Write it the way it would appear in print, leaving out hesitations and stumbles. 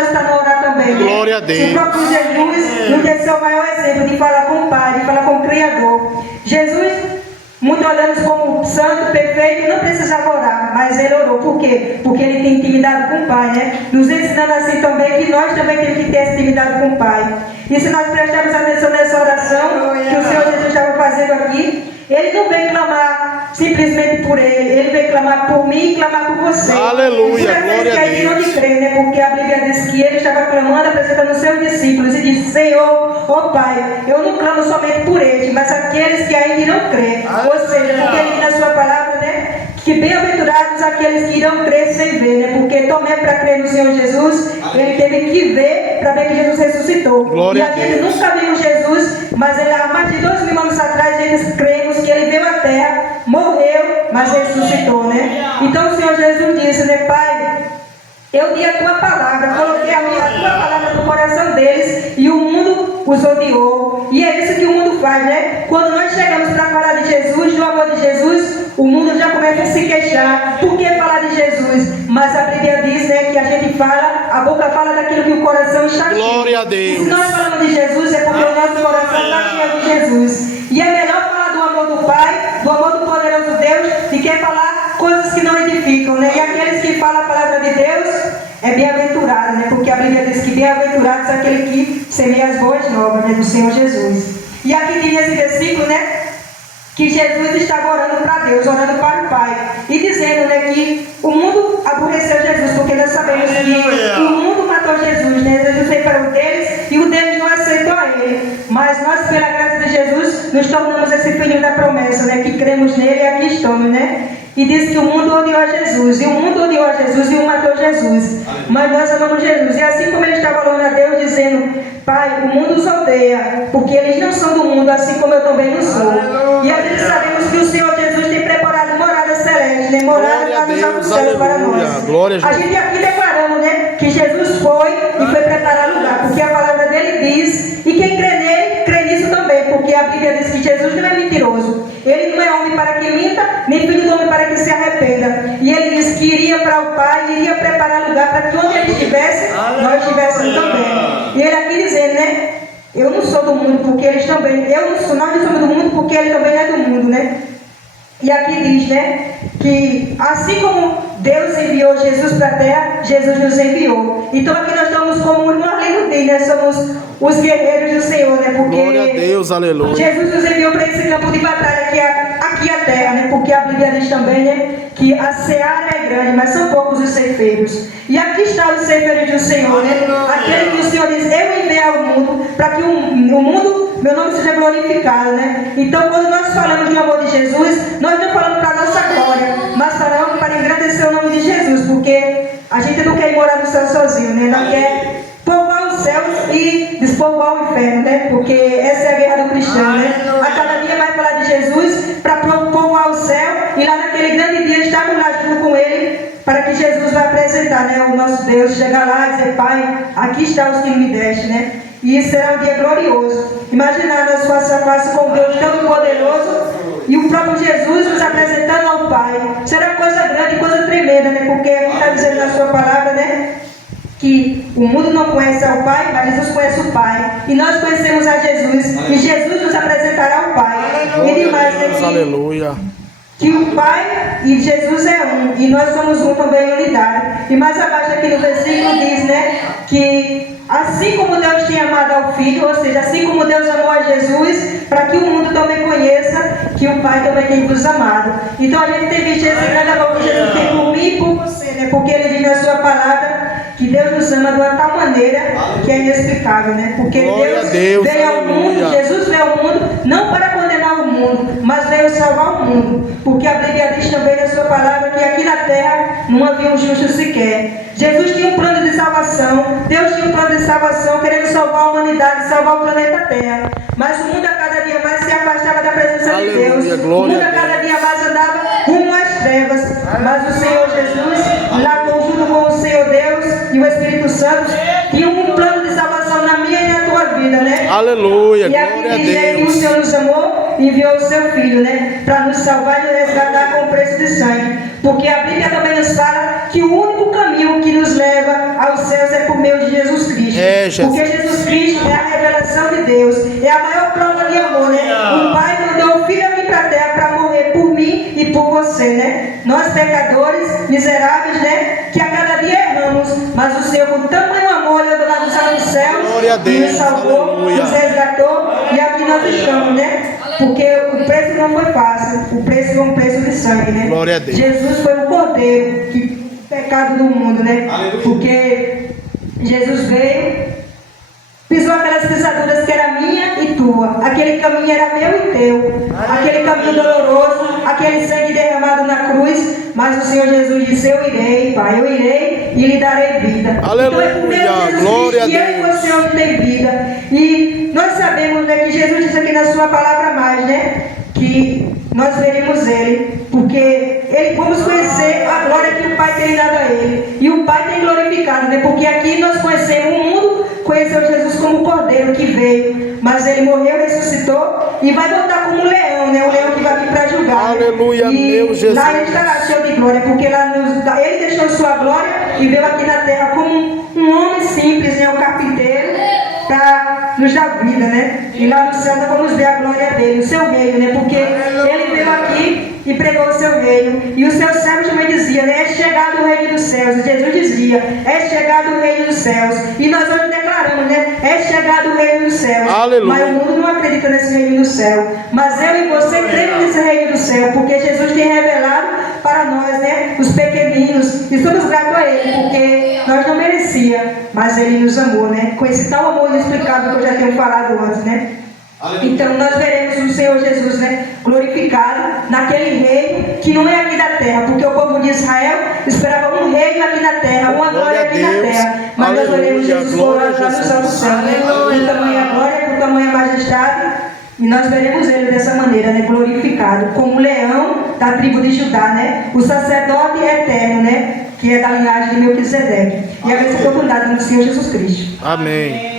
nós para não orar também. Glória a Deus. O próprio Jesus nos deu o maior exemplo de falar com o Pai, de falar com o Criador. Jesus, muito olhando como santo, perfeito, não precisava orar, mas ele orou. Por quê? Porque ele tem intimidade com o Pai, né? Nos ensinando assim também que nós também temos que ter essa intimidade com o Pai. E se nós prestarmos atenção nessa oração que o Senhor Jesus estava fazendo aqui, ele não vem clamar simplesmente por ele vem clamar por mim e clamar por você. Aleluia, glória a Deus. Não de crer, né? Porque a Bíblia diz que ele estava clamando, apresentando os seus discípulos e disse: Senhor, ó Pai, eu não clamo somente por eles, mas aqueles que ainda não creem. Ou seja, porque ele diz na sua palavra, né? Que bem-aventurados aqueles que irão crer sem ver, né? Porque Tomé, para crer no Senhor Jesus, ele teve que ver para ver que Jesus ressuscitou. Glória e a gente nunca viu Jesus, mas ele, há mais de 2000 anos atrás, eles cremos que ele veio à terra, morreu, mas ressuscitou, né? Então o Senhor Jesus disse, né, Pai, eu di a tua palavra, coloquei a tua palavra no coração deles e o mundo os odiou. E é isso que o mundo faz, né? Quando nós chegamos para falar de Jesus, do amor de Jesus, o mundo já começa a se queixar. Por que falar de Jesus? Mas a Bíblia diz, né, que a gente fala, a boca fala daquilo que o coração está cheio. Glória a Deus. E se nós falamos de Jesus, é porque o nosso coração está cheio de Jesus. E é melhor falar do amor do Pai, do amor do poderoso Deus, do que falar coisas que não edificam, né? E aqueles que falam a palavra de Deus é bem-aventurado, né? Porque a Bíblia diz que bem-aventurados é aquele que semeia as boas novas, né, do Senhor Jesus. E aqui tem esse versículo, né, que Jesus estava orando para Deus, orando para o Pai, e dizendo, né, que o mundo aborreceu Jesus, porque nós sabemos que o mundo matou Jesus, né? Jesus veio para o deles e o deles não aceitou a ele. Mas nós, pela graça de Jesus, nos tornamos esse filho da promessa, né? Que cremos nele e aqui estamos, né? E diz que o mundo odiou a Jesus, e o mundo odiou a Jesus e o matou Jesus. Mas nós amamos Jesus. E assim como ele estava louvando a Deus, dizendo, Pai, o mundo os odeia, porque eles não são do mundo, assim como eu também não sou. E a gente sabemos que o Senhor Jesus tem preparado morada celeste, né? Morada lá nos altos céus para nós. A gente aqui declaramos, né, que Jesus foi e foi preparar lugar, porque a palavra dele diz, e quem crê nele, crê nisso também, porque a Bíblia diz que Jesus não é mentiroso. Ele não é homem para que minta, nem filho do homem para que se arrependa. E ele disse que iria para o Pai, iria preparar lugar para que onde ele estivesse, nós estivéssemos também. E ele aqui dizendo, né, eu não sou do mundo, porque eles também, nós não somos do mundo, porque ele também é do mundo, né? E aqui diz, né, que assim como Deus enviou Jesus para a terra, Jesus nos enviou. Então aqui nós estamos como o irmão Arlindo diz, né, somos os guerreiros do Senhor, né, porque glória a Deus, aleluia. Jesus nos enviou para esse campo de batalha aqui a terra, né, porque a Bíblia diz também, né, que a seara é grande, mas são poucos os ceifeiros. E aqui está os ceifeiros do Senhor, né, aquele que o Senhor diz, eu enviei ao mundo, para que o mundo, meu nome seja glorificado, né. Então quando nós falamos do amor de Jesus, nós não falamos para a nossa glória, mas falamos para engrandecer o nome de Jesus, porque a gente não quer ir morar no céu sozinho, né, não quer povoar os céus e despovoar o inferno, né, porque essa é a guerra do cristão, né, a cada dia vai falar de Jesus para povoar o céu e lá naquele grande dia estarmos lá junto com ele, para que Jesus vai apresentar, né, o nosso Deus, chegar lá e dizer, Pai, aqui está os que me deste, né, e isso será um dia glorioso. Imaginar nós face a face com Deus tão poderoso e o próprio Jesus nos apresentando ao Pai. Será coisa grande, coisa tremenda, né? Porque está dizendo na sua palavra, né, que o mundo não conhece ao Pai, mas Jesus conhece o Pai. E nós conhecemos a Jesus. E Jesus nos apresentará ao Pai. E demais, né? Aleluia. Que o Pai e Jesus é um, e nós somos um também em unidade. E mais abaixo aqui no versículo diz, né, que assim como Deus tinha amado ao Filho, ou seja, assim como Deus amou a Jesus, para que o mundo também conheça que o Pai também tem nos amado. Então a gente tem visto esse grande amor que Jesus tem por mim e por você, né, porque ele diz na sua palavra que Deus nos ama de uma tal maneira que é inexplicável, né, porque Deus veio ao mundo, Jesus veio ao mundo, não para condenar o mundo, mas veio salvar o mundo, porque a Bíblia diz também na sua palavra que aqui na terra não havia um justo sequer. Jesus tinha um plano de salvação, Deus tinha um plano de salvação, querendo salvar a humanidade, salvar o planeta Terra. Mas o mundo a cada dia mais se afastava da presença de Deus. O mundo a cada dia mais andava rumo às trevas. Mas o Senhor Jesus, lá junto com o Senhor Deus e o Espírito Santo, tinha um plano de salvação na minha e na tua vida, né? Aleluia, e aqui glória a diz que o Deus. Senhor nos amou e enviou o seu Filho, né, para nos salvar e nos resgatar com preço de sangue. Porque a Bíblia também nos fala que o único caminho que nos leva aos céus é por meio de Jesus. Porque Jesus Cristo é a revelação de Deus. É a maior prova de amor, né? O Pai mandou o Filho a vir para a terra para morrer por mim e por você, né? Nós pecadores, miseráveis, né? Que a cada dia erramos. Mas o Senhor, com tamanho amor, olhou do lado dos altos céus Glória a e Deus. nos salvou, Aleluia. nos resgatou. E aqui nós estamos, né? Porque o preço não foi fácil. O preço foi um preço de sangue, né? Glória a Deus. Jesus foi o cordeiro que pecado do mundo, né? Aleluia. Porque Jesus veio, pisou aquelas pisaduras que era minha e tua. Aquele caminho era meu e teu. Aquele caminho doloroso, aquele sangue derramado na cruz. Mas o Senhor Jesus disse: eu irei, Pai, eu irei e lhe darei vida. Aleluia. Então é por meio de Jesus Glória a Cristo que eu e Deus. você hoje tem vida. E nós sabemos, né, que Jesus disse aqui na sua palavra mais, né? Que nós veremos Ele, porque vamos conhecer a glória que o Pai tem dado a Ele. E o Pai tem glorificado, né? Porque aqui nós conhecemos o mundo, conheceu Jesus como o Cordeiro que veio, mas Ele morreu, ressuscitou e vai voltar como um leão, né? O leão que vai vir para julgar. Aleluia, né? E meu Jesus. lá Ele estará cheio de glória, porque lá Ele deixou sua glória e veio aqui na terra como um homem simples, né? Um carpinteiro, para nos dar vida, né? E lá no céu nós vamos ver a glória dele, o seu reino, né? Porque ele veio aqui e pregou o seu reino. E os seus servos também diziam, né? É chegado o reino dos céus. E Jesus dizia: é chegado o reino dos céus. E nós hoje declaramos, né? É chegado o reino dos céus. Aleluia. Mas o mundo não acredita nesse reino do céu. Mas eu e você cremos nesse reino do céu, porque Jesus tem revelado para nós, né? Os pequeninos. E somos gratos a Ele, porque nós não merecia, mas Ele nos amou, né? Com esse tal amor inexplicável que eu já tenho falado antes, né? Então nós veremos o Senhor Jesus, né, glorificado naquele reino que não é aqui da terra, porque o povo de Israel esperava um reino aqui na terra, uma glória aqui na terra, mas nós veremos Jesus coroado lá no céu do céu, né? Com tamanha glória, com tamanha majestade, e nós veremos Ele dessa maneira, né, glorificado, como o leão da tribo de Judá, né, o sacerdote eterno, né, que é da linhagem de Melquisedeque. E agradeço a oportunidade do Senhor Jesus Cristo. Amém.